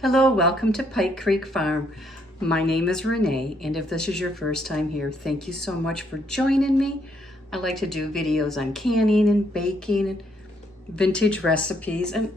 Hello, welcome to Pike Creek Farm. My name is Renee, and if this is your first time here, thank you so much for joining me. I like to do videos on canning and baking and vintage recipes, and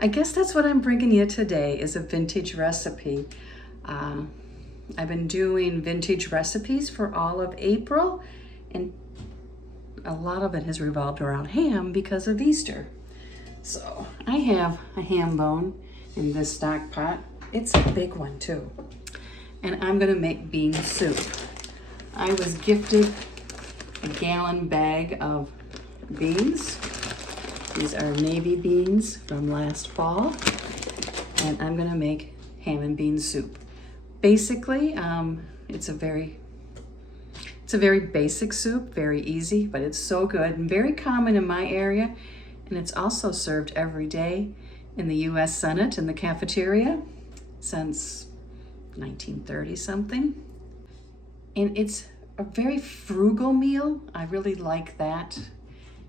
I guess that's what I'm bringing you today is a vintage recipe. I've been doing vintage recipes for all of April, and a lot of it has revolved around ham because of Easter. So I have a ham bone in this stock pot. It's a big one too. And I'm gonna make bean soup. I was gifted a gallon bag of beans. These are navy beans from last fall. And I'm gonna make ham and bean soup. Basically, it's a very basic soup, very easy, but it's so good and very common in my area. And it's also served every day in the U.S. Senate in the cafeteria since 1930 something. And it's a very frugal meal. I really like that.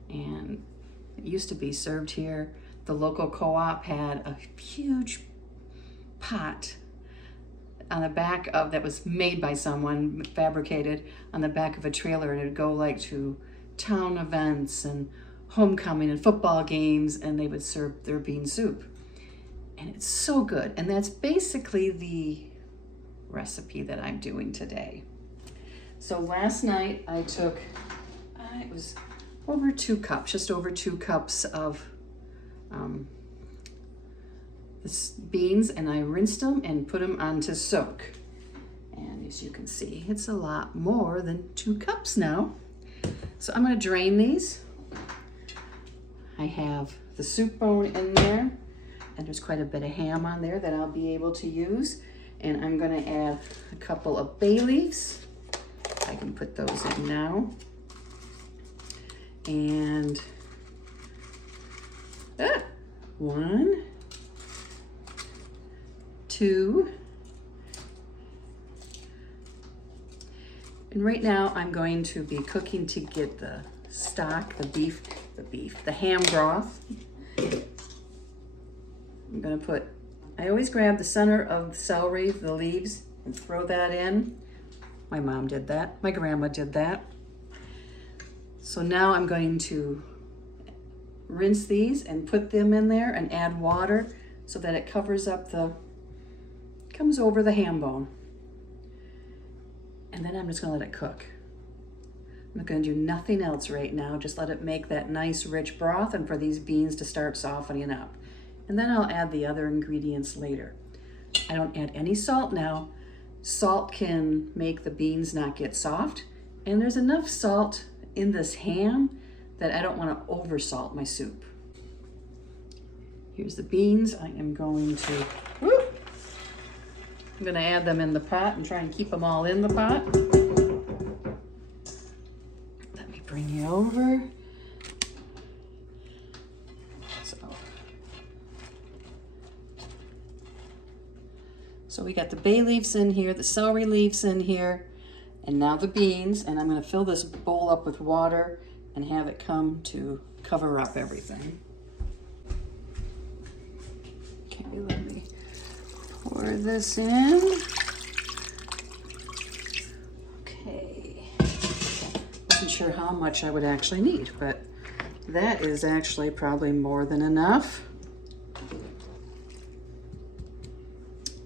And it used to be served here. The local co-op had a huge pot on the back of, that was made by someone, fabricated on the back of a trailer, and it'd go like to town events and homecoming and football games, and they would serve their bean soup. And it's so good. And that's basically the recipe that I'm doing today. So last night I took, it was over 2 cups, just over 2 cups of beans, and I rinsed them and put them on to soak. And as you can see, it's a lot more than 2 cups now. So I'm gonna drain these. I have the soup bone in there, and there's quite a bit of ham on there that I'll be able to use. And I'm gonna add a couple of bay leaves. I can put those in now. And 1, 2. And right now I'm going to be cooking to get the stock, the ham broth. I'm gonna I always grab the center of the celery, the leaves, and throw that in. My mom did that, my grandma did that. So now I'm going to rinse these and put them in there and add water so that it covers up comes over the ham bone. And then I'm just gonna let it cook. I'm gonna do nothing else right now, just let it make that nice rich broth and for these beans to start softening up. And then I'll add the other ingredients later. I don't add any salt now. Salt can make the beans not get soft, and there's enough salt in this ham that I don't wanna over salt my soup. Here's the beans. I'm gonna add them in the pot and try and keep them all in the pot. Let me bring you over. So we got the bay leaves in here, the celery leaves in here, and now the beans, and I'm gonna fill this bowl up with water and have it come to cover up everything. Okay, let me pour this in. Okay, wasn't sure how much I would actually need, but that is actually probably more than enough.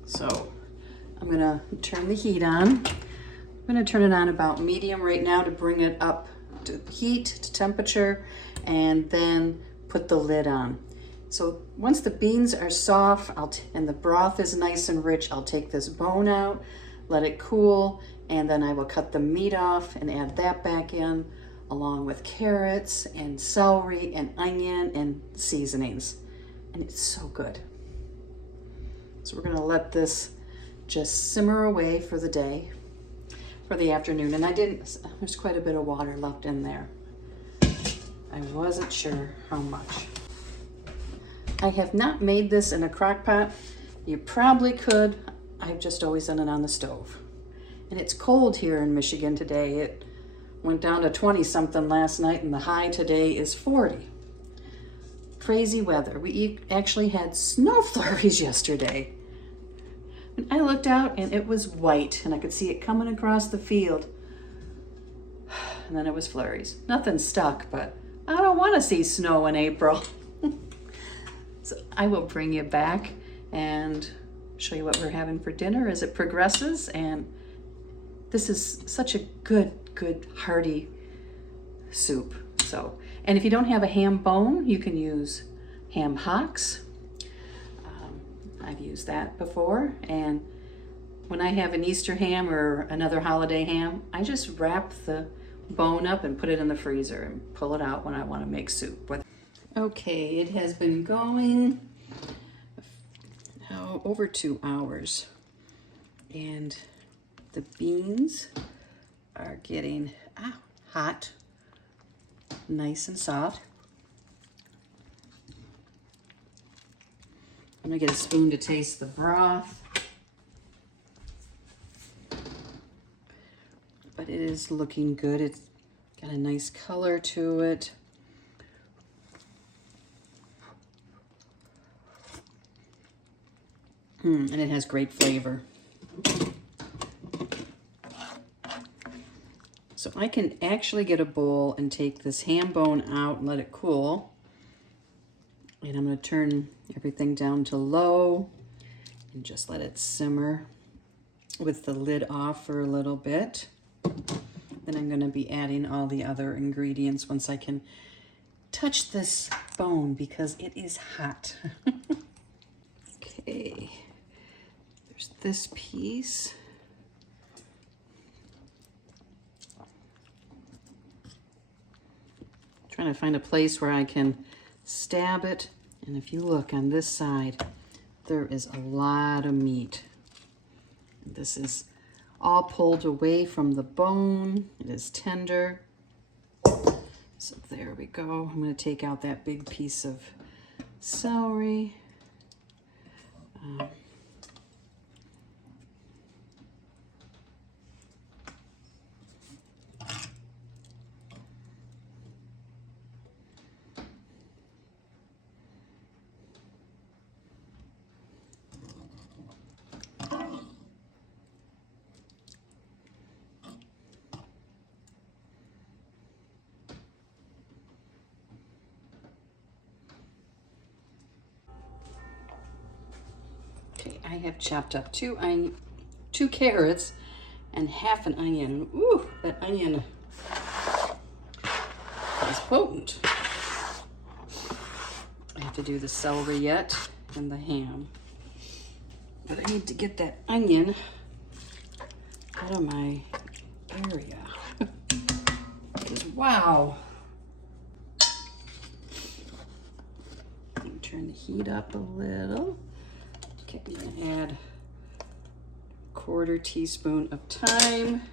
So I'm gonna turn the heat on. I'm gonna turn it on about medium right now to bring it up to heat, to temperature, and then put the lid on. So once the beans are soft and the broth is nice and rich, I'll take this bone out, let it cool, and then I will cut the meat off and add that back in, along with carrots and celery and onion and seasonings. And it's so good. So we're gonna let this just simmer away for the day, for the afternoon. And there's quite a bit of water left in there. I wasn't sure how much. I have not made this in a crock pot. You probably could. I've just always done it on the stove. And it's cold here in Michigan today. It went down to 20 something last night, and the high today is 40. crazy weather. We actually had snow flurries yesterday. And I looked out and it was white and I could see it coming across the field. And then it was flurries. Nothing stuck, but I don't want to see snow in April. So I will bring you back and show you what we're having for dinner as it progresses. And this is such a good, hearty soup. So, and if you don't have a ham bone, you can use ham hocks. I've used that before. And when I have an Easter ham or another holiday ham, I just wrap the bone up and put it in the freezer and pull it out when I want to make soup. Okay, it has been going over 2 hours, and the beans are getting hot, nice and soft. I'm gonna get a spoon to taste the broth, but it is looking good. It's got a nice color to it. And it has great flavor. So I can actually get a bowl and take this ham bone out and let it cool. And I'm going to turn everything down to low and just let it simmer with the lid off for a little bit. Then I'm going to be adding all the other ingredients once I can touch this bone because it is hot. Okay. There's this piece. Trying to find a place where I can stab it. And if you look on this side, there is a lot of meat. This is all pulled away from the bone. It is tender. So there we go. I'm going to take out that big piece of celery. I have chopped up two carrots and half an onion. Ooh, that onion is potent. I have to do the celery yet and the ham. But I need to get that onion out of my area. Because wow. Turn the heat up a little. Okay, I'm gonna add a 1/4 teaspoon of thyme.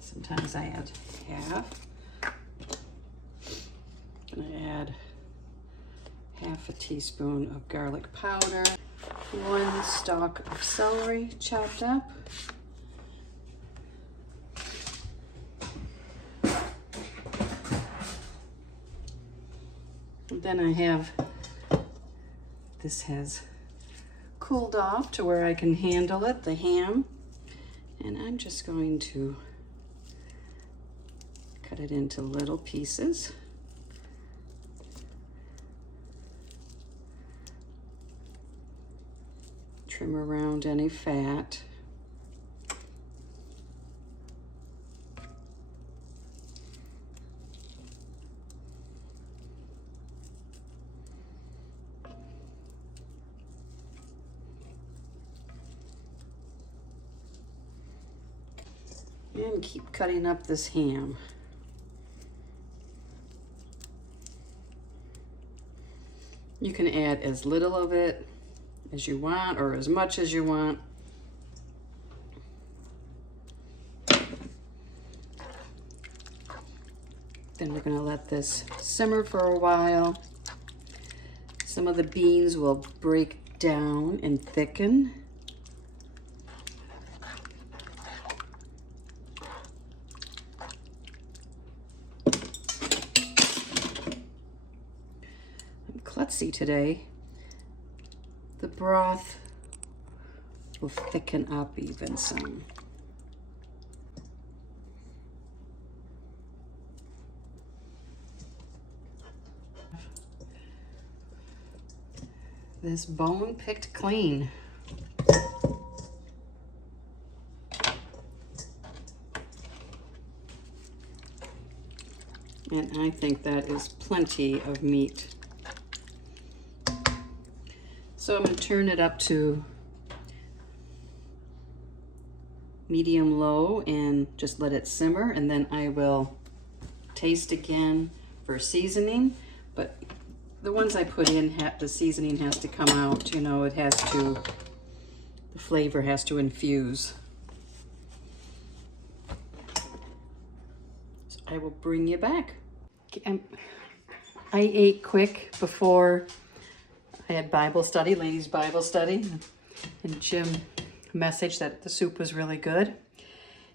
Sometimes I add half. I'm gonna add half a teaspoon of garlic powder, 1 stalk of celery chopped up. And then I have, this has cooled off to where I can handle it, the ham. And I'm just going to cut it into little pieces. Trim around any fat. And keep cutting up this ham. You can add as little of it as you want or as much as you want. Then we're going to let this simmer for a while. Some of the beans will break down and thicken. today. The broth will thicken up even some. This bone picked clean. And I think that is plenty of meat. So I'm going to turn it up to medium-low and just let it simmer, and then I will taste again for seasoning. But the ones I put in, the seasoning has to come out, you know, it has to, the flavor has to infuse. So I will bring you back. I ate quick before I had Bible study, ladies' Bible study, and Jim messaged that the soup was really good.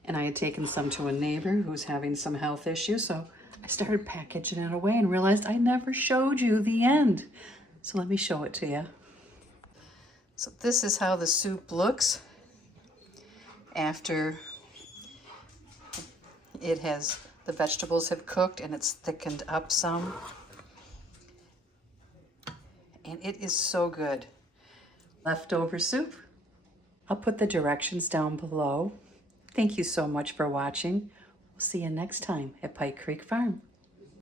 And I had taken some to a neighbor who was having some health issues, so I started packaging it away and realized I never showed you the end. So let me show it to you. So this is how the soup looks after it has, the vegetables have cooked and it's thickened up some. And it is so good. Leftover soup. I'll put the directions down below. Thank you so much for watching. We'll see you next time at Pike Creek Farm.